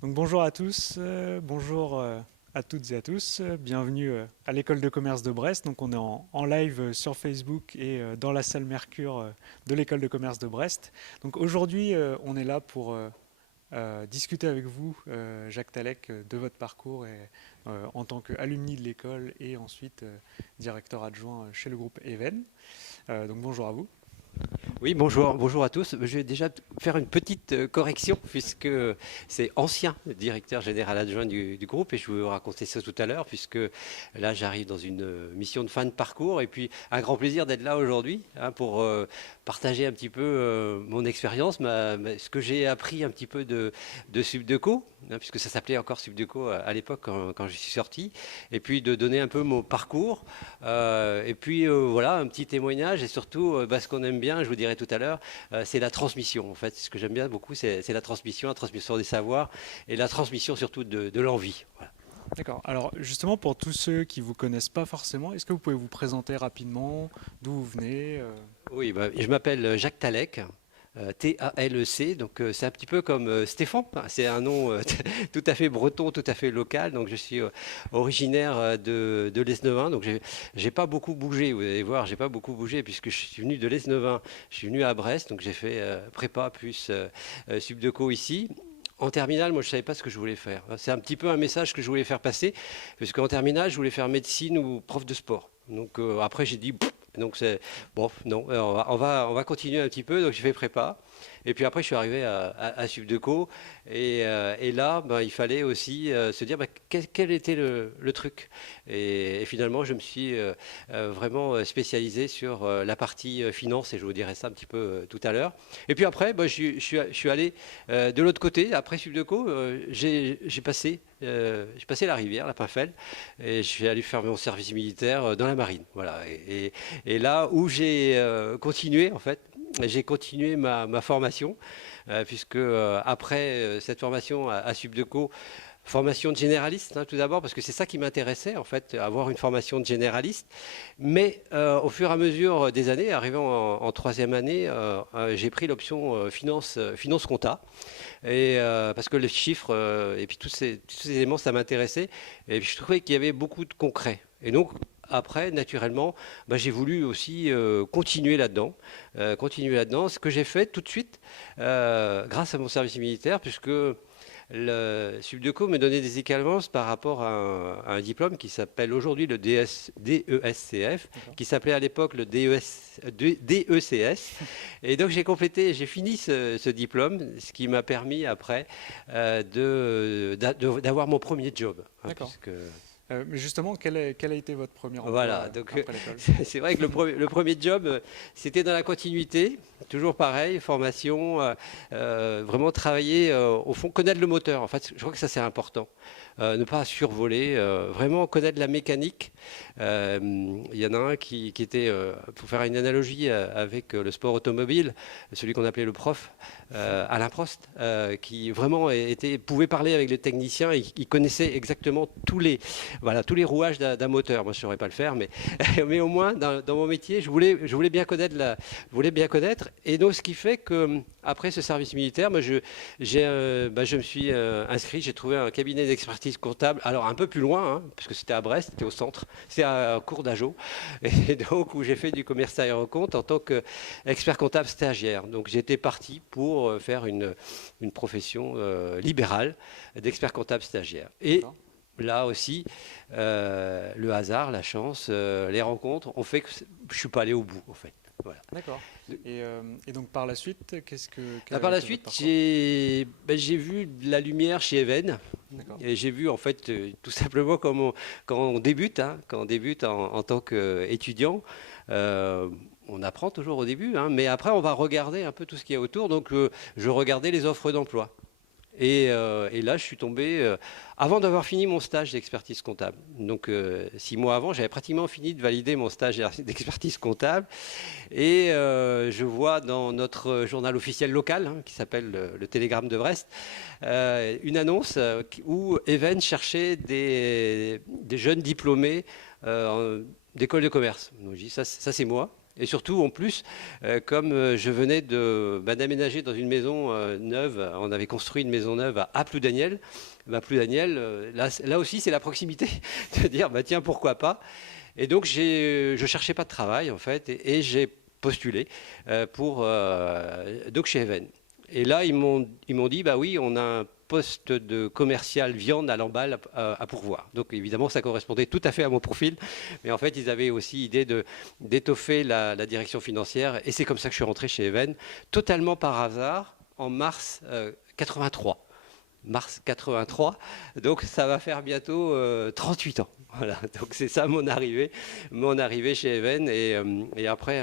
Donc bonjour à tous, bonjour à toutes et à tous, bienvenue à l'école de commerce de Brest. Donc on est en live sur Facebook et dans la salle Mercure de l'école de commerce de Brest. Donc aujourd'hui on est là pour discuter avec vous, Jacques Talec, de votre parcours et, en tant qu'alumni de l'école et ensuite directeur adjoint chez le groupe Even. Donc bonjour à vous. Oui, bonjour à tous. Je vais déjà faire une petite correction puisque c'est ancien directeur général adjoint du groupe et je vais vous raconter ça tout à l'heure puisque là j'arrive dans une mission de fin de parcours et puis un grand plaisir d'être là aujourd'hui hein, pour partager un petit peu mon expérience, ce que j'ai appris un petit peu de Subdeco, hein, puisque ça s'appelait encore Subdeco à l'époque quand je suis sorti, et puis de donner un peu mon parcours. Et puis voilà, un petit témoignage et surtout ce qu'on aime bien, je vous dirai tout à l'heure, c'est la transmission. En fait, ce que j'aime bien beaucoup, c'est la transmission des savoirs et la transmission surtout de l'envie. Voilà. D'accord. Alors justement, pour tous ceux qui ne vous connaissent pas forcément, est-ce que vous pouvez vous présenter rapidement d'où vous venez Oui, je m'appelle Jacques Talec. Talec, donc c'est un petit peu comme Stéphane, c'est un nom tout à fait breton, tout à fait local. Donc je suis originaire de l'Esnevin, donc j'ai pas beaucoup bougé. Vous allez voir, j'ai pas beaucoup bougé puisque je suis venu de l'Esnevin, je suis venu à Brest, donc j'ai fait prépa plus Subdeco ici. En terminale, moi, je ne savais pas ce que je voulais faire. C'est un petit peu un message que je voulais faire passer, parce qu'en terminale, je voulais faire médecine ou prof de sport. Donc après, j'ai dit, donc c'est bon, non, on va continuer un petit peu. Donc j'ai fait prépa. Et puis après, je suis arrivé à Subdeco. Et là, il fallait aussi se dire quel était le truc. Et finalement, je me suis vraiment spécialisé sur la partie finance. Et je vous dirai ça un petit peu tout à l'heure. Et puis après, je suis allé de l'autre côté. Après Subdeco, j'ai passé la rivière, la Pinfel, et je suis allé faire mon service militaire dans la marine. Voilà. Et là où j'ai continué, en fait, j'ai continué ma formation, puisque après cette formation à Subdeco, formation de généraliste, hein, tout d'abord, parce que c'est ça qui m'intéressait, en fait, avoir une formation de généraliste. Mais au fur et à mesure des années, arrivant en troisième année, j'ai pris l'option finance compta. Et parce que les chiffres et puis tous ces éléments, ça m'intéressait. Et puis je trouvais qu'il y avait beaucoup de concret. Et donc, après, naturellement, j'ai voulu aussi continuer là-dedans. Ce que j'ai fait tout de suite, grâce à mon service militaire, puisque le Subdeco me donnait des équivalences par rapport à un diplôme qui s'appelle aujourd'hui le DESCF, D'accord. qui s'appelait à l'époque le DECS. Et donc j'ai fini ce diplôme, ce qui m'a permis après d'avoir mon premier job, hein, D'accord. puisque Mais justement, quel a été votre premier emploi voilà, donc après l'école? c'est vrai que le premier job, c'était dans la continuité, toujours pareil, formation, vraiment travailler, au fond, connaître le moteur. En fait, je crois que ça c'est important. Ne pas survoler, vraiment connaître la mécanique. Il y en a un qui était, pour faire une analogie avec le sport automobile, celui qu'on appelait le prof, Alain Prost, qui vraiment pouvait parler avec les techniciens et il connaissait exactement voilà, tous les rouages d'un moteur. Moi, je ne saurais pas le faire, mais, mais au moins, dans mon métier, je voulais bien connaître. Je voulais bien connaître. Et donc, ce qui fait que après ce service militaire, je me suis inscrit. J'ai trouvé un cabinet d'expertise comptable. Alors, un peu plus loin, hein, parce que c'était à Brest, c'était au centre. C'était à Cour d'Ageot. Et donc, où j'ai fait du commerce à compte en tant qu'expert comptable stagiaire. Donc, j'étais parti pour faire une profession libérale d'expert comptable stagiaire. Et D'accord. là aussi, le hasard, la chance, les rencontres ont fait que je ne suis pas allé au bout, en fait. Voilà. D'accord. Et donc par la suite, quel Par a la été votre suite, parcours? j'ai vu de la lumière chez Even. D'accord. Et j'ai vu, en fait, tout simplement quand on débute, hein, quand on débute en tant qu'étudiant, euh, on apprend toujours au début, hein, mais après, on va regarder un peu tout ce qu'il y a autour. Donc, je regardais les offres d'emploi. Et là, je suis tombé, avant d'avoir fini mon stage d'expertise comptable. Donc, 6 mois avant, j'avais pratiquement fini de valider mon stage d'expertise comptable. Et je vois dans notre journal officiel local, hein, qui s'appelle le Télégramme de Brest, une annonce où Even cherchait des jeunes diplômés d'école de commerce. Donc, je dis, ça c'est moi. Et surtout, en plus, comme je venais d'aménager dans une maison neuve, on avait construit une maison neuve à Ploudaniel. Ploudaniel, là aussi, c'est la proximité de dire, bah, tiens, pourquoi pas. Et donc, je cherchais pas de travail, en fait, et j'ai postulé donc chez Even. Et là, ils m'ont dit, bah oui, on a un poste de commercial viande à l'emballe à pourvoir. Donc évidemment, ça correspondait tout à fait à mon profil. Mais en fait, ils avaient aussi idée d'étoffer la direction financière. Et c'est comme ça que je suis rentré chez Even, totalement par hasard, en mars 83. Mars 83, donc ça va faire bientôt 38 ans. Voilà, donc c'est ça mon arrivée chez Even et après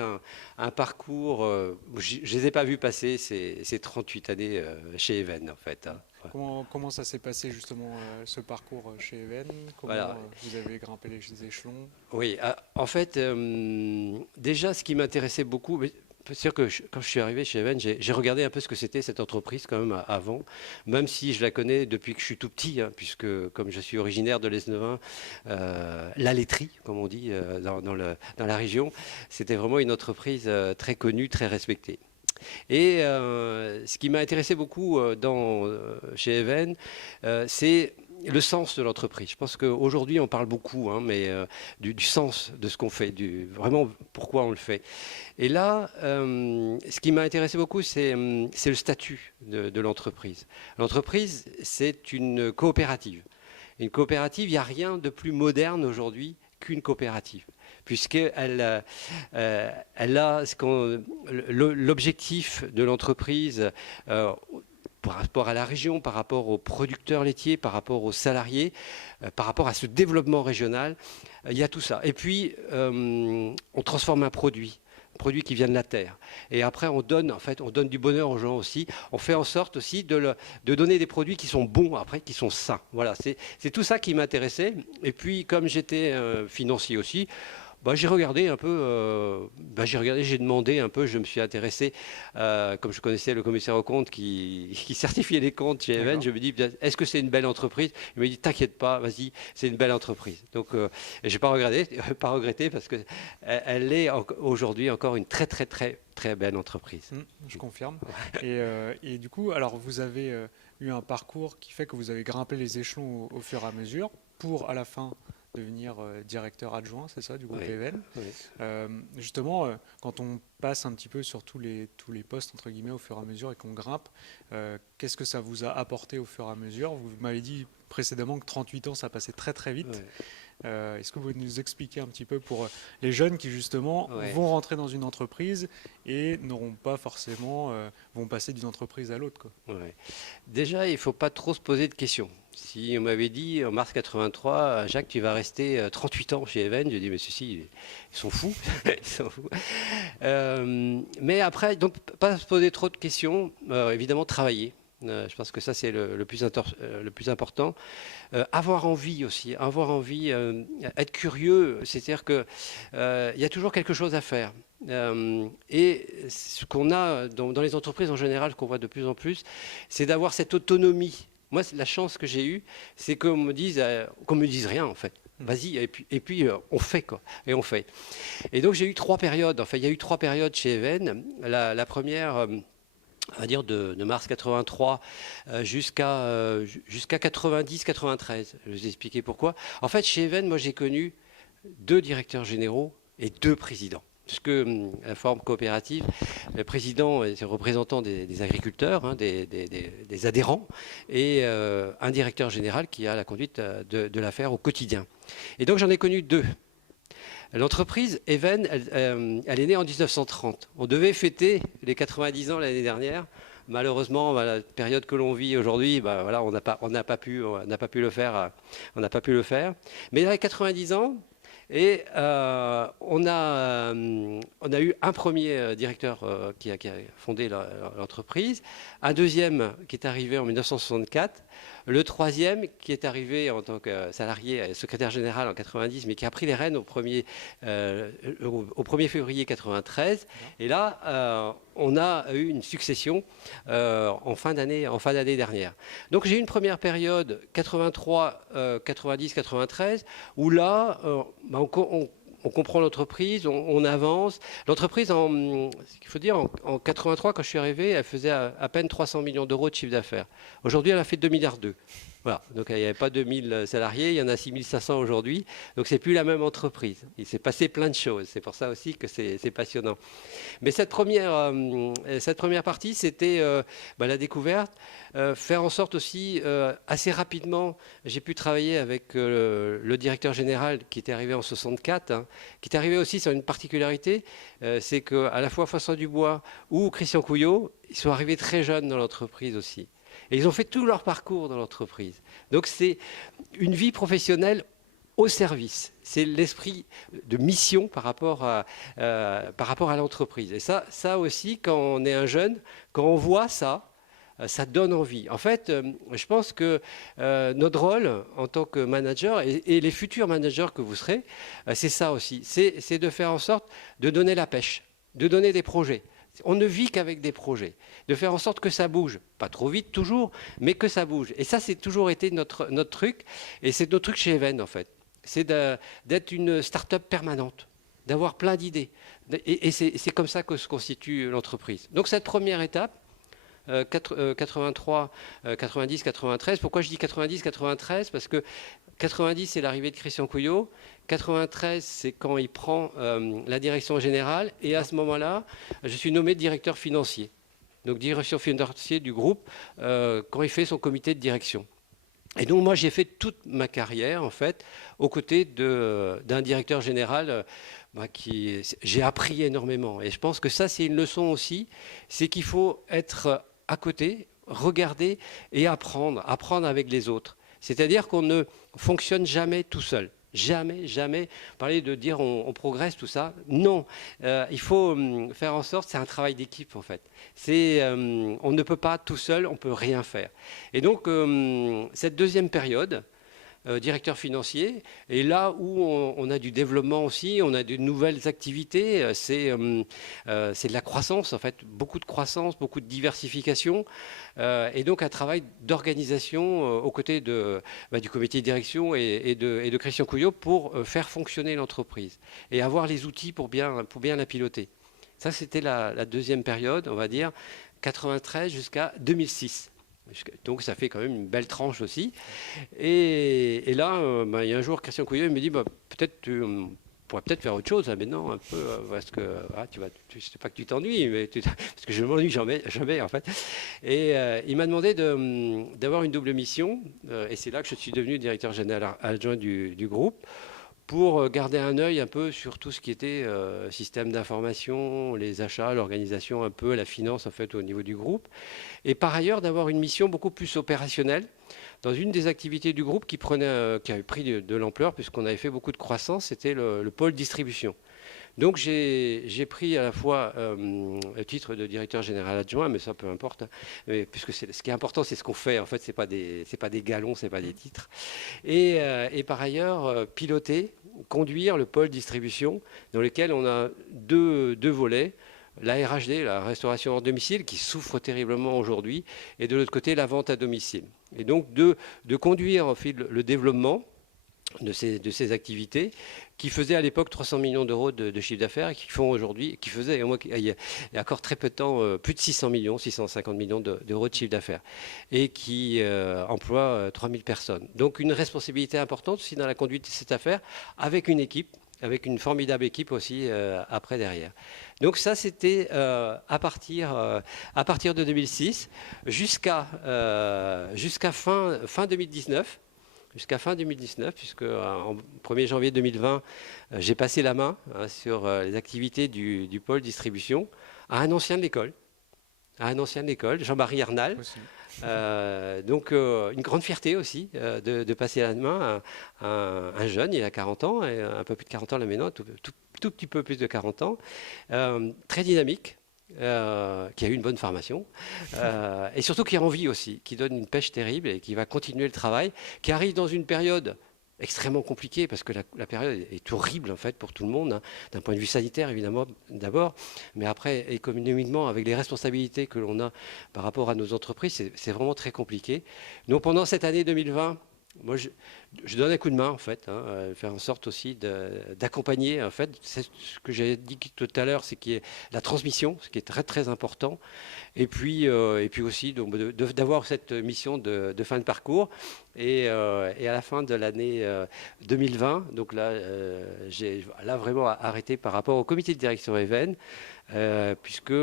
un parcours, je ne les ai pas vus passer ces 38 années chez Even en fait. Hein. Comment ça s'est passé justement ce parcours chez Even? Comment Voilà. vous avez grimpé les échelons? Oui, en fait, déjà ce qui m'intéressait beaucoup, c'est sûr que quand je suis arrivé chez Even, j'ai regardé un peu ce que c'était cette entreprise quand même avant, même si je la connais depuis que je suis tout petit, hein, puisque comme je suis originaire de l'Esnevin, la laiterie, comme on dit dans la région, c'était vraiment une entreprise très connue, très respectée. Et ce qui m'a intéressé beaucoup chez Even, c'est le sens de l'entreprise. Je pense qu'aujourd'hui, on parle beaucoup, hein, mais du sens de ce qu'on fait, vraiment pourquoi on le fait. Et là, ce qui m'a intéressé beaucoup, c'est le statut de l'entreprise. L'entreprise, c'est une coopérative. Une coopérative, il n'y a rien de plus moderne aujourd'hui qu'une coopérative, puisqu'elle a l'objectif de l'entreprise par rapport à la région, par rapport aux producteurs laitiers, par rapport aux salariés, par rapport à ce développement régional, il y a tout ça. Et puis, on transforme un produit qui vient de la terre. Et après, on donne du bonheur aux gens aussi. On fait en sorte aussi de donner des produits qui sont bons, après, qui sont sains. Voilà, c'est tout ça qui m'intéressait. Et puis, comme j'étais financier aussi, bah, j'ai regardé un peu, j'ai demandé un peu, je me suis intéressé, comme je connaissais le commissaire aux comptes qui certifiait les comptes chez Even, je me dis, est-ce que c'est une belle entreprise? Il me dit, t'inquiète pas, vas-y, c'est une belle entreprise. Donc, j'ai pas regretté parce que elle est aujourd'hui encore une très, très, très, très belle entreprise. Je confirme. Et du coup, alors vous avez eu un parcours qui fait que vous avez grimpé les échelons au fur et à mesure pour, à la fin, devenir directeur adjoint, c'est ça, du groupe Even. Oui. Justement, quand on passe un petit peu sur tous les postes, entre guillemets, au fur et à mesure et qu'on grimpe, qu'est-ce que ça vous a apporté au fur et à mesure? Vous m'avez dit précédemment que 38 ans, ça passait très très vite. Ouais. Est-ce que vous pouvez nous expliquer un petit peu pour les jeunes qui justement vont rentrer dans une entreprise et n'auront pas forcément, vont passer d'une entreprise à l'autre, quoi. Ouais. Déjà, il ne faut pas trop se poser de questions. Si on m'avait dit en mars 83, Jacques, tu vas rester 38 ans chez Even, je dis mais ceci, ils sont fous. Ils sont fous. Mais après, donc pas se poser trop de questions, évidemment travailler. Je pense que ça c'est le plus important. Avoir envie aussi, être curieux, c'est-à-dire que il y a toujours quelque chose à faire. Et ce qu'on a dans les entreprises en général, qu'on voit de plus en plus, c'est d'avoir cette autonomie. Moi, la chance que j'ai eue, c'est qu'on me dise rien en fait. Vas-y, et puis on fait quoi. Et on fait. Et donc j'ai eu 3 périodes. Enfin, il y a eu 3 périodes chez Even. La première, on va dire de mars 83 jusqu'à 90-93. Je vais vous expliquer pourquoi. En fait, chez Even, moi j'ai connu 2 directeurs généraux et 2 présidents. Parce que la forme coopérative, le président est le représentant des agriculteurs, hein, des adhérents, et un directeur général qui a la conduite de l'affaire au quotidien. Et donc j'en ai connu 2. L'entreprise Even, elle est née en 1930. On devait fêter les 90 ans l'année dernière. Malheureusement, la période que l'on vit aujourd'hui, voilà, on n'a pas pu le faire. Mais il y a 90 ans. Et on a eu un premier directeur qui a fondé l'entreprise, un deuxième qui est arrivé en 1964, le troisième qui est arrivé en tant que salarié, secrétaire général en 90, mais qui a pris les rênes au 1er février 93. Et là, on a eu une succession en fin d'année dernière. Donc j'ai eu une première période 83, 90, 93, où là, on comprend l'entreprise, on avance. L'entreprise, ce qu'il faut dire, en 83, quand je suis arrivé, elle faisait à peine 300 millions d'euros de chiffre d'affaires. Aujourd'hui, elle a fait 2,2 milliards. Voilà, donc il n'y avait pas 2000 salariés, il y en a 6500 aujourd'hui, donc c'est plus la même entreprise. Il s'est passé plein de choses, c'est pour ça aussi que c'est passionnant. Mais cette première partie, c'était la découverte, faire en sorte aussi, assez rapidement, j'ai pu travailler avec le directeur général qui était arrivé en 64, hein, qui est arrivé aussi sur une particularité, c'est qu'à la fois François Dubois ou Christian Couillot, ils sont arrivés très jeunes dans l'entreprise aussi. Et ils ont fait tout leur parcours dans l'entreprise. Donc c'est une vie professionnelle au service. C'est l'esprit de mission par rapport à l'entreprise. Et ça aussi, quand on est un jeune, quand on voit ça, ça donne envie. En fait, je pense que notre rôle en tant que manager, et les futurs managers que vous serez, c'est ça aussi. C'est de faire en sorte de donner la pêche, de donner des projets. On ne vit qu'avec des projets, de faire en sorte que ça bouge, pas trop vite toujours, mais que ça bouge. Et ça, c'est toujours été notre truc, et c'est notre truc chez Even en fait. C'est d'être une start-up permanente, d'avoir plein d'idées. Et c'est comme ça que se constitue l'entreprise. Donc cette première étape, 83, 90, 93. Pourquoi je dis 90, 93? Parce que 90, c'est l'arrivée de Christian Couillot. 93, c'est quand il prend la direction générale. Et à ce moment-là, je suis nommé directeur financier. Donc direction financier du groupe quand il fait son comité de direction. Et donc moi, j'ai fait toute ma carrière, en fait, aux côtés d'un directeur général j'ai appris énormément. Et je pense que ça, c'est une leçon aussi, c'est qu'il faut être à côté, regarder et apprendre avec les autres. C'est-à-dire qu'on ne fonctionne jamais tout seul. Jamais, jamais. Parler de dire on progresse, tout ça. Non. Il faut faire en sorte, c'est un travail d'équipe en fait. On ne peut pas tout seul, on ne peut rien faire. Et donc, cette deuxième période, directeur financier, et là où on a du développement aussi, on a de nouvelles activités, c'est de la croissance en fait, beaucoup de croissance, beaucoup de diversification, et donc un travail d'organisation aux côtés du comité de direction et de Christian Couillot pour faire fonctionner l'entreprise et avoir les outils pour bien la piloter. Ça, c'était la deuxième période, on va dire, 93 jusqu'à 2006. Donc ça fait quand même une belle tranche aussi. Et là, il y a un jour, Christian Couillot me dit peut-être tu pourrais peut-être faire autre chose maintenant un peu parce que je sais pas que tu t'ennuies, mais parce que je m'ennuie jamais en fait. Et il m'a demandé d'avoir une double mission. Et c'est là que je suis devenu directeur général adjoint du groupe, pour garder un œil un peu sur tout ce qui était système d'information, les achats, l'organisation un peu, la finance en fait au niveau du groupe. Et par ailleurs d'avoir une mission beaucoup plus opérationnelle dans une des activités du groupe qui avait pris de l'ampleur puisqu'on avait fait beaucoup de croissance, c'était le pôle distribution. Donc j'ai pris à la fois le titre de directeur général adjoint, mais ça peu importe, hein, puisque ce qui est important c'est ce qu'on fait. En fait, c'est pas des galons, c'est pas des titres. Et par ailleurs piloter, conduire le pôle distribution dans lequel on a deux volets. La RHD, la restauration hors domicile, qui souffre terriblement aujourd'hui, et de l'autre côté, la vente à domicile. Et donc, de conduire en fait, le développement de ces activités qui faisaient à l'époque 300 millions d'euros de chiffre d'affaires et qui font aujourd'hui, qui faisaient il y a encore très peu de temps plus de 600 millions, 650 millions d'euros de chiffre d'affaires et qui emploient 3000 personnes. Donc une responsabilité importante aussi dans la conduite de cette affaire avec une équipe, avec une formidable équipe aussi après derrière. Donc ça c'était à partir de 2006 jusqu'à fin 2019. Jusqu'à fin 2019, puisque en 1er janvier 2020, j'ai passé la main sur les activités du pôle distribution à un ancien de l'école, Jean-Marie Arnal. Donc une grande fierté aussi de passer la main à un jeune, il a 40 ans, et un peu plus de 40 ans là maintenant, tout petit peu plus de 40 ans, très dynamique. Qui a eu une bonne formation et surtout qui a envie aussi, qui donne une pêche terrible et qui va continuer le travail, qui arrive dans une période extrêmement compliquée parce que la période est horrible en fait pour tout le monde, hein, d'un point de vue sanitaire évidemment d'abord, mais après économiquement avec les responsabilités que l'on a par rapport à nos entreprises, c'est vraiment très compliqué. Donc pendant cette année 2020, moi, je donne un coup de main, en fait, hein, faire en sorte aussi d'accompagner, en fait. C'est ce que j'ai dit tout à l'heure, c'est qu'il y ait la transmission, ce qui est très, très important. Et puis aussi d'avoir cette mission de fin de parcours. Et à la fin de l'année 2020, donc là, j'ai vraiment arrêté par rapport au comité de direction Even, puisque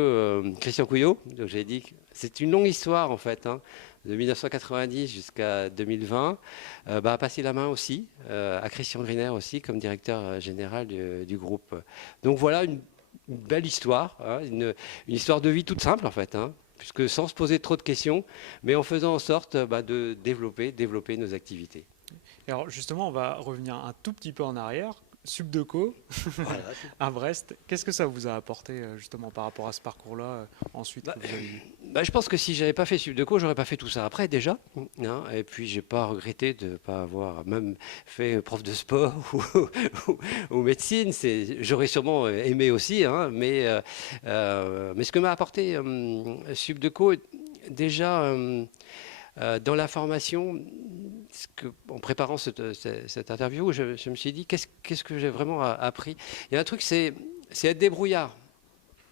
Christian Couillot, donc j'ai dit, c'est une longue histoire en fait, hein, de 1990 jusqu'à 2020, a passé la main aussi à Christian Griner aussi comme directeur général du groupe. Donc voilà une belle histoire, hein, une histoire de vie toute simple en fait, hein, puisque sans se poser trop de questions, mais en faisant en sorte de développer nos activités. Et alors justement, on va revenir un tout petit peu en arrière. Subdeco Voilà. à Brest, qu'est-ce que ça vous a apporté justement par rapport à ce parcours-là ensuite que vous avez eu? Je pense que si j'avais pas fait Subdeco, j'aurais pas fait tout ça après déjà, hein. Et puis j'ai pas regretté de pas avoir même fait prof de sport ou médecine. J'aurais sûrement aimé aussi, hein, mais ce que m'a apporté Subdeco, déjà dans la formation, en préparant cette interview, je me suis dit qu'est-ce que j'ai vraiment appris. Il y a un truc, c'est être débrouillard,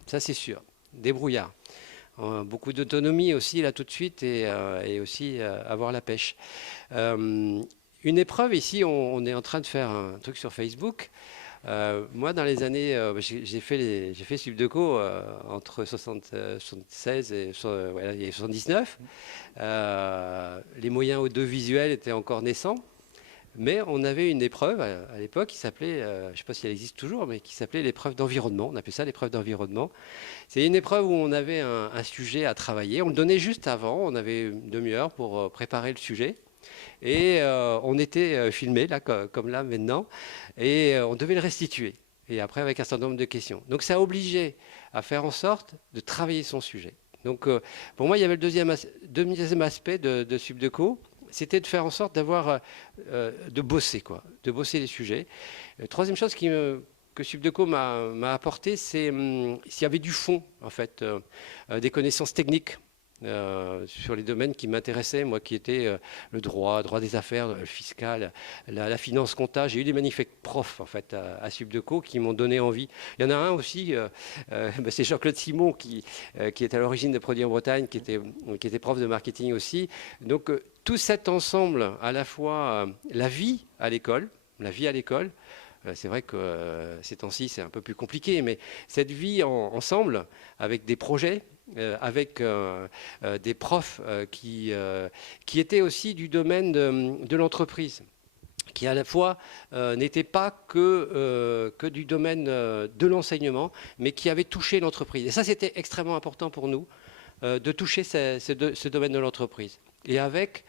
ça c'est sûr, débrouillard. Beaucoup d'autonomie aussi là tout de suite et aussi avoir la pêche. Une épreuve ici, on est en train de faire un truc sur Facebook. Moi, dans les années, j'ai fait Subdeco entre 76 et 79. Les moyens audiovisuels étaient encore naissants. Mais on avait une épreuve à l'époque qui s'appelait, je ne sais pas si elle existe toujours, mais qui s'appelait l'épreuve d'environnement. On appelait ça l'épreuve d'environnement. C'est une épreuve où on avait un sujet à travailler. On le donnait juste avant. On avait une demi-heure pour préparer le sujet. Et on était filmé, là, comme là maintenant. Et on devait le restituer. Et après, avec un certain nombre de questions. Donc ça obligeait à faire en sorte de travailler son sujet. Donc pour moi, il y avait le deuxième aspect de Subdeco. C'était de faire en sorte de bosser, quoi, de bosser les sujets. Troisième chose que Subdeco m'a apporté, c'est s'il y avait du fond, en fait, des connaissances techniques sur les domaines qui m'intéressaient, moi qui étais le droit des affaires, le fiscal, la finance compta. J'ai eu des magnifiques profs en fait à Subdeco qui m'ont donné envie. Il y en a un aussi, c'est Jean-Claude Simon qui est à l'origine de Produits en Bretagne, qui était prof de marketing aussi. Donc tout cet ensemble, à la fois la vie à l'école, c'est vrai que ces temps-ci, c'est un peu plus compliqué, mais cette vie ensemble, avec des projets, avec des profs qui étaient aussi du domaine de l'entreprise, qui à la fois n'étaient pas que du domaine de l'enseignement, mais qui avaient touché l'entreprise. Et ça, c'était extrêmement important pour nous, de toucher ce domaine de l'entreprise. Et avec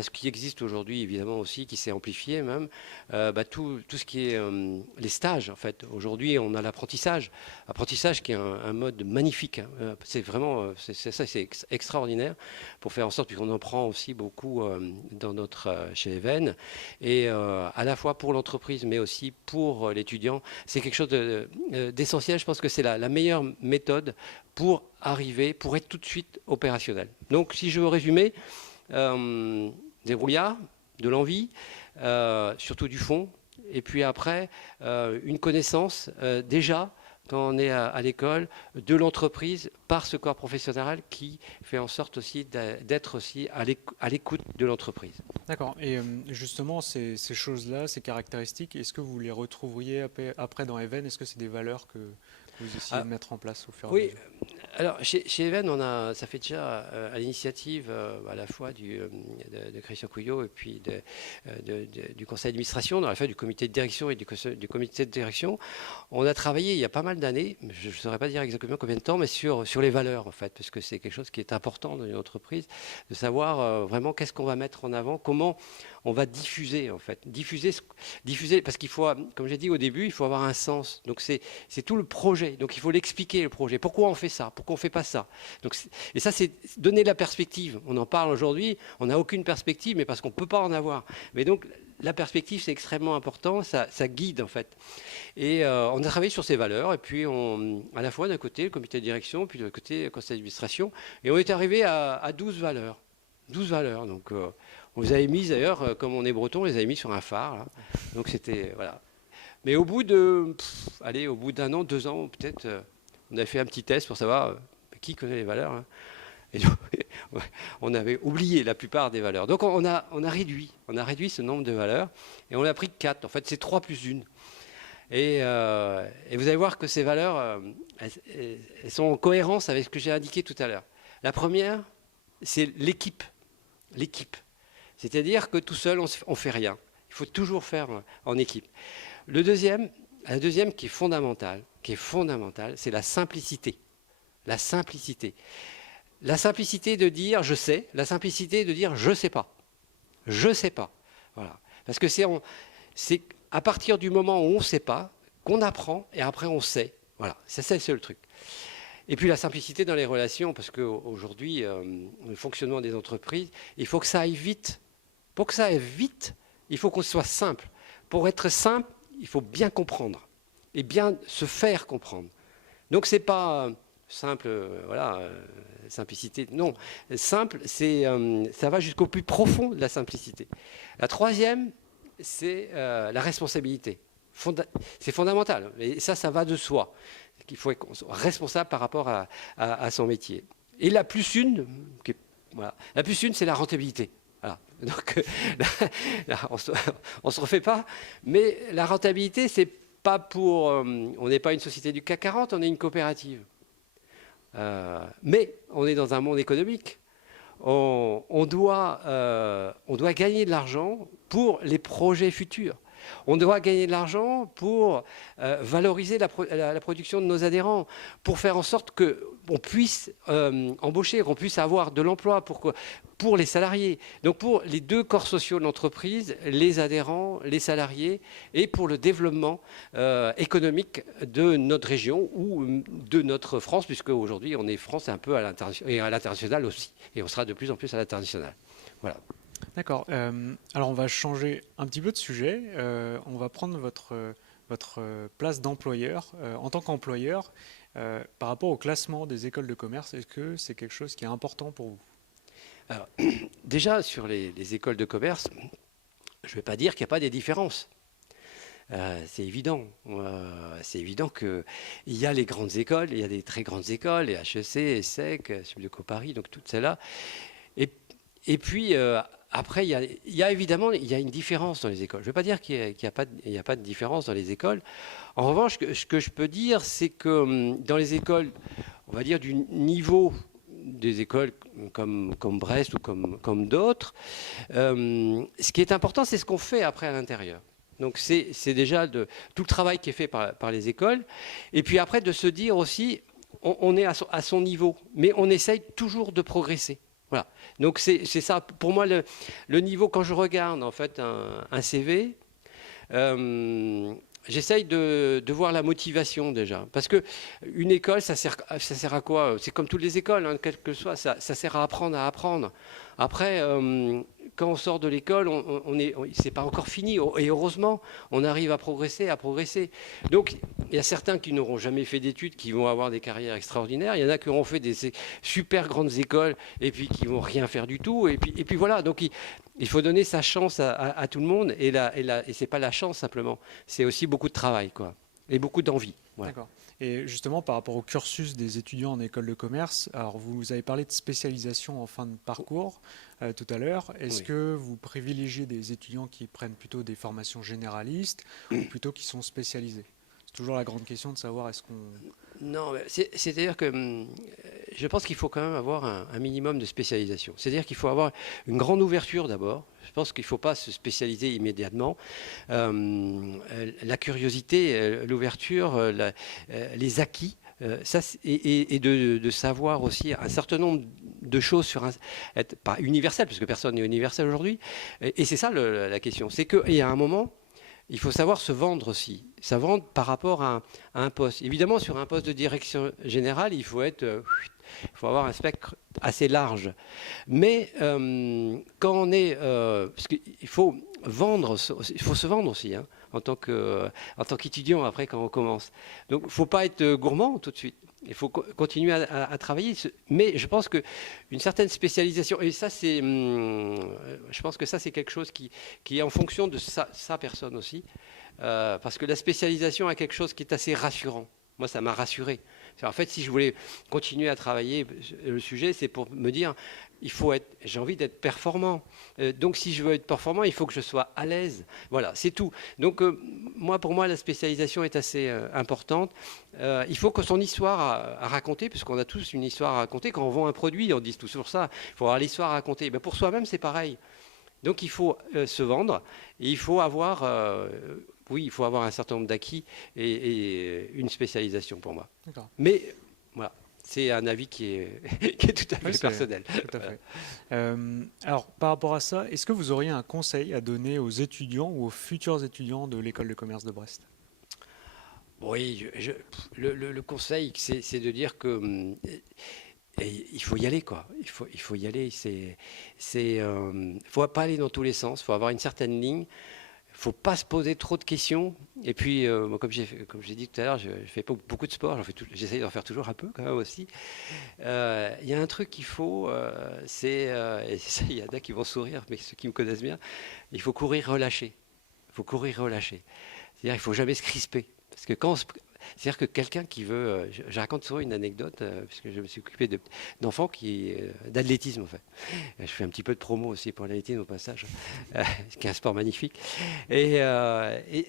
ce qui existe aujourd'hui, évidemment aussi, qui s'est amplifié même, tout ce qui est les stages, en fait. Aujourd'hui, on a l'apprentissage qui est un mode magnifique, hein. C'est vraiment, c'est extraordinaire pour faire en sorte, puisqu'on en prend aussi beaucoup chez Even, et à la fois pour l'entreprise, mais aussi pour l'étudiant. C'est quelque chose d'essentiel. Je pense que c'est la meilleure méthode pour être tout de suite opérationnel. Donc, si je veux résumer, des brouillards, de l'envie, surtout du fond, et puis après une connaissance déjà quand on est à l'école de l'entreprise par ce corps professionnel qui fait en sorte aussi d'être aussi à l'écoute de l'entreprise. D'accord. Et justement, ces choses-là, ces caractéristiques, est-ce que vous les retrouveriez après dans Even? Est-ce que c'est des valeurs que vous essayez de mettre en place au fur et à mesure? Alors chez Even, ça fait déjà à l'initiative à la fois de Christian Couillot et puis du conseil d'administration, dans la fois du comité de direction et du comité de direction, on a travaillé il y a pas mal d'années, je ne saurais pas dire exactement combien de temps, mais sur les valeurs en fait, parce que c'est quelque chose qui est important dans une entreprise, de savoir vraiment qu'est-ce qu'on va mettre en avant, comment on va diffuser en fait, diffuser parce qu'il faut, comme j'ai dit au début, il faut avoir un sens. Donc c'est tout le projet. Donc il faut l'expliquer le projet. Pourquoi on fait ça? Pourquoi on fait pas ça? Donc et ça c'est donner la perspective. On en parle aujourd'hui. On n'a aucune perspective, mais parce qu'on peut pas en avoir. Mais donc la perspective c'est extrêmement important. Ça guide en fait. Et on a travaillé sur ces valeurs. Et puis à la fois d'un côté le comité de direction, puis de l'autre côté le conseil d'administration. Et on est arrivé à 12 valeurs. 12 valeurs. Donc On les avait mis d'ailleurs, comme on est breton, on les avait mis sur un phare. Là. Donc c'était voilà. Mais au bout au bout d'un an, 2 ans peut-être, on avait fait un petit test pour savoir qui connaît les valeurs. Hein. Et donc, on avait oublié la plupart des valeurs. Donc on a réduit ce nombre de valeurs et on a pris 4. En fait, c'est 3 plus 1. Et vous allez voir que ces valeurs, elles sont en cohérence avec ce que j'ai indiqué tout à l'heure. La première, c'est l'équipe. L'équipe. C'est-à-dire que tout seul, on ne fait rien. Il faut toujours faire en équipe. La deuxième qui est fondamentale, c'est la simplicité. La simplicité. La simplicité de dire je sais, la simplicité de dire je sais pas. Je sais pas. Voilà. Parce que c'est à partir du moment où on ne sait pas qu'on apprend et après on sait. Voilà, c'est ça le seul truc. Et puis la simplicité dans les relations, parce qu'aujourd'hui, le fonctionnement des entreprises, il faut que ça aille vite. Pour que ça aille vite, il faut qu'on soit simple. Pour être simple, il faut bien comprendre et bien se faire comprendre. Donc c'est pas simple, simplicité. Non, simple, ça va jusqu'au plus profond de la simplicité. La troisième, c'est la responsabilité. C'est fondamental. Et ça va de soi. Il faut être responsable par rapport à son métier. Et la plus une, c'est la rentabilité. Voilà. Donc, là, on ne se refait pas. Mais la rentabilité, c'est pas pour... on n'est pas une société du CAC 40, on est une coopérative. Mais on est dans un monde économique. On doit gagner de l'argent pour les projets futurs. On doit gagner de l'argent pour valoriser la production de nos adhérents, pour faire en sorte qu'on puisse embaucher, qu'on puisse avoir de l'emploi pour les salariés. Donc pour les 2 corps sociaux de l'entreprise, les adhérents, les salariés, et pour le développement économique de notre région ou de notre France, puisque aujourd'hui on est France un peu à l'international aussi, et on sera de plus en plus à l'international. Voilà. D'accord. Alors on va changer un petit peu de sujet. On va prendre votre place d'employeur. En tant qu'employeur, par rapport au classement des écoles de commerce, est-ce que c'est quelque chose qui est important pour vous? Alors, déjà, sur les écoles de commerce, je ne vais pas dire qu'il n'y a pas des différences. C'est évident. C'est évident qu'il y a les grandes écoles, il y a des très grandes écoles, les HEC, ESSEC, Subdeco Paris, donc toutes celles-là. Et puis, après, il y a évidemment une différence dans les écoles. Je ne veux pas dire qu'il n'y a pas de différence dans les écoles. En revanche, ce que je peux dire, c'est que dans les écoles, on va dire du niveau des écoles comme Brest ou comme d'autres, ce qui est important, c'est ce qu'on fait après à l'intérieur. Donc c'est déjà tout le travail qui est fait par les écoles. Et puis après, de se dire aussi, on est à son niveau, mais on essaye toujours de progresser. Voilà. Donc c'est ça, pour moi, le niveau, quand je regarde en fait un CV, j'essaye de voir la motivation déjà. Parce qu'une école, ça sert à quoi? C'est comme toutes les écoles, hein, quel que soit, ça sert à apprendre. Après, quand on sort de l'école, c'est pas encore fini. Et heureusement, on arrive à progresser. Donc, il y a certains qui n'auront jamais fait d'études, qui vont avoir des carrières extraordinaires. Il y en a qui auront fait des super grandes écoles et puis qui vont rien faire du tout. Et puis voilà. Donc, il faut donner sa chance à tout le monde. Et c'est pas la chance simplement. C'est aussi beaucoup de travail, quoi. Et beaucoup d'envie. Ouais. D'accord. Et justement, par rapport au cursus des étudiants en école de commerce, alors vous avez parlé de spécialisation en fin de parcours tout à l'heure. Est-ce que vous privilégiez des étudiants qui prennent plutôt des formations généralistes ou plutôt qui sont spécialisés? C'est toujours la grande question de savoir est-ce qu'on... Non, c'est-à-dire que je pense qu'il faut quand même avoir un minimum de spécialisation. C'est-à-dire qu'il faut avoir une grande ouverture d'abord. Je pense qu'il ne faut pas se spécialiser immédiatement. La curiosité, l'ouverture, les acquis, et de savoir aussi un certain nombre de choses sur être pas universel, parce que personne n'est universel aujourd'hui. Et c'est ça la question. C'est qu'il y a un moment, il faut savoir se vendre aussi. Se vendre par rapport à un poste. Évidemment, sur un poste de direction générale, il faut avoir un spectre assez large. Mais quand on est... parce qu'il faut se vendre aussi, hein, en tant qu'étudiant après quand on commence. Donc il ne faut pas être gourmand tout de suite. Il faut continuer à travailler, mais je pense qu'une certaine spécialisation, et ça je pense que ça c'est quelque chose qui est en fonction de sa personne aussi, parce que la spécialisation a quelque chose qui est assez rassurant. Moi, ça m'a rassuré. En fait, si je voulais continuer à travailler le sujet, c'est pour me dire, j'ai envie d'être performant. Donc, si je veux être performant, il faut que je sois à l'aise. Voilà, c'est tout. Donc, pour moi, la spécialisation est assez importante. Il faut que son histoire à raconter, puisqu'on a tous une histoire à raconter. Quand on vend un produit, on dit toujours ça. Il faut avoir l'histoire à raconter. Mais pour soi-même, c'est pareil. Donc, il faut se vendre et il faut avoir oui, il faut avoir un certain nombre d'acquis et une spécialisation pour moi. Mais voilà, c'est un avis qui est, qui est tout à fait personnel. Tout à fait. Alors, par rapport à ça, est-ce que vous auriez un conseil à donner aux étudiants ou aux futurs étudiants de l'école de commerce de Brest? Oui, le conseil, c'est de dire que il faut y aller, quoi. Il faut y aller. Faut pas aller dans tous les sens. Il faut avoir une certaine ligne. Il ne faut pas se poser trop de questions. Et puis, moi, comme j'ai dit tout à l'heure, je fais beaucoup de sport. J'essaye d'en faire toujours un peu quand même aussi. Il y a un truc qu'il faut, et ça, il y en a qui vont sourire, mais ceux qui me connaissent bien, il faut courir relâché. Il faut courir relâché. C'est-à-dire qu'il ne faut jamais se crisper. Parce que c'est-à-dire que quelqu'un qui veut... je raconte souvent une anecdote, puisque je me suis occupé d'enfants d'athlétisme, en fait. Je fais un petit peu de promo aussi pour l'athlétisme au passage, qui est un sport magnifique. Et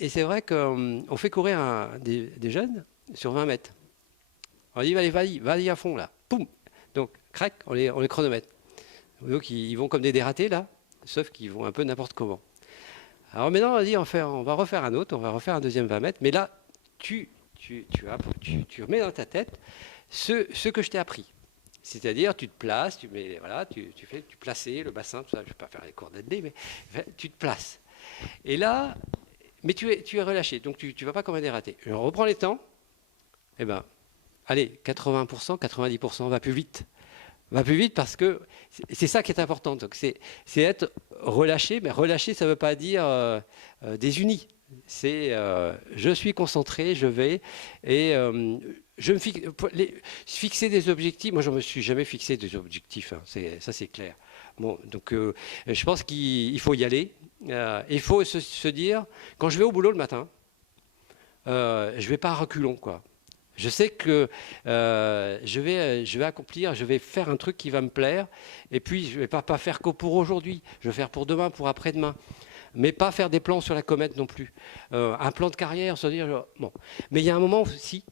c'est vrai qu'on fait courir des jeunes sur 20 mètres. On dit, vas-y à fond, là. Poum. Donc, crac, on les chronomètre. Donc, ils vont comme des dératés, là, sauf qu'ils vont un peu n'importe comment. Alors maintenant, on va refaire un autre, on va refaire un deuxième 20 mètres, mais là, tu remets dans ta tête ce que je t'ai appris. C'est-à-dire, tu te places, tu placer le bassin, tout ça, je ne vais pas faire les cours d'athlé, mais tu te places. Et là, mais tu es relâché, donc tu ne vas pas comme un dératé. On reprend les temps, eh bien, allez, 80%, 90%, va plus vite. Va plus vite parce que c'est ça qui est important. Donc c'est être relâché, mais relâché, ça ne veut pas dire désuni. C'est je suis concentré, je vais et je me fixer des objectifs. Moi, je ne me suis jamais fixé des objectifs. Hein, ça, c'est clair. Bon, donc je pense qu'il faut y aller. Il faut se dire, quand je vais au boulot le matin, je ne vais pas à reculons, quoi. Je sais que je vais accomplir, je vais faire un truc qui va me plaire. Et puis, je ne vais pas faire que pour aujourd'hui. Je vais faire pour demain, pour après-demain. Mais pas faire des plans sur la comète non plus. Un plan de carrière, se dire... Bon. Mais il y a un moment aussi,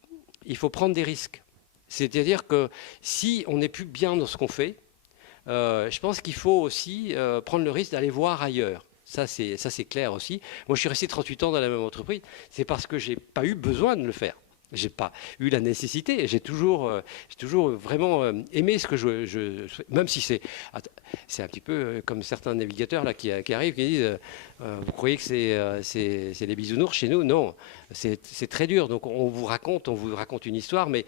il faut prendre des risques. C'est-à-dire que si on n'est plus bien dans ce qu'on fait, je pense qu'il faut aussi prendre le risque d'aller voir ailleurs. Ça, c'est clair aussi. Moi, je suis resté 38 ans dans la même entreprise. C'est parce que je n'ai pas eu besoin de le faire. J'ai pas eu la nécessité. J'ai toujours vraiment aimé ce que même si c'est un petit peu comme certains navigateurs là qui arrivent, qui disent vous croyez que c'est les bisounours chez nous? Non, c'est très dur. Donc on vous raconte une histoire, mais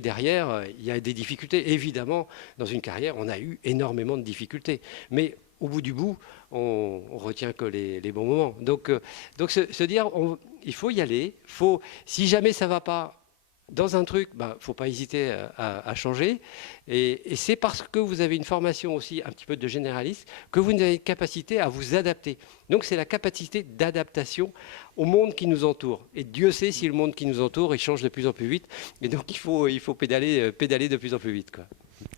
derrière il y a des difficultés. Évidemment, dans une carrière, on a eu énormément de difficultés, mais au bout du bout, on retient que les bons moments. Donc se dire, il faut y aller. Si jamais ça ne va pas dans un truc, il ne faut pas hésiter à changer. Et c'est parce que vous avez une formation aussi un petit peu de généraliste que vous avez une capacité à vous adapter. Donc c'est la capacité d'adaptation au monde qui nous entoure. Et Dieu sait si le monde qui nous entoure, il change de plus en plus vite. Et donc il faut pédaler de plus en plus vite, quoi.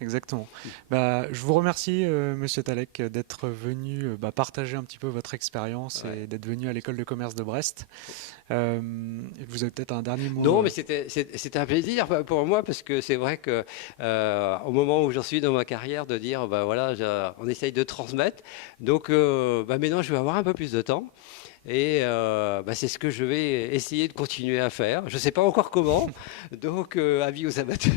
Exactement. Je vous remercie, Monsieur Talek, d'être venu partager un petit peu votre expérience et d'être venu à l'école de commerce de Brest. Vous avez peut-être un dernier mot? Non, mais c'était un plaisir pour moi parce que c'est vrai que au moment où j'en suis dans ma carrière, de dire on essaye de transmettre. Donc maintenant, je vais avoir un peu plus de temps. Et c'est ce que je vais essayer de continuer à faire. Je ne sais pas encore comment, donc avis aux amateurs.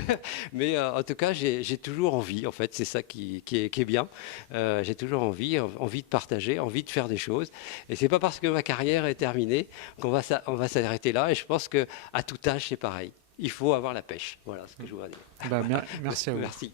Mais en tout cas, j'ai toujours envie, en fait, c'est ça qui est bien. J'ai toujours envie de partager, envie de faire des choses. Et ce n'est pas parce que ma carrière est terminée qu'on va s'arrêter là. Et je pense qu'à tout âge, c'est pareil. Il faut avoir la pêche. Voilà ce que je voudrais dire. Merci à vous. Merci.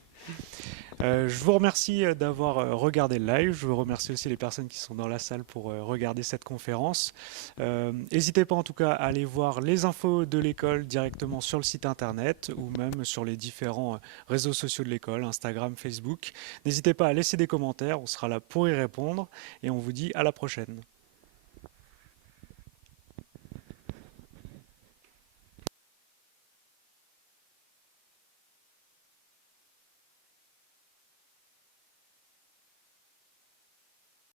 Je vous remercie d'avoir regardé le live. Je vous remercie aussi les personnes qui sont dans la salle pour regarder cette conférence. N'hésitez pas en tout cas à aller voir les infos de l'école directement sur le site internet ou même sur les différents réseaux sociaux de l'école, Instagram, Facebook. N'hésitez pas à laisser des commentaires, on sera là pour y répondre et on vous dit à la prochaine.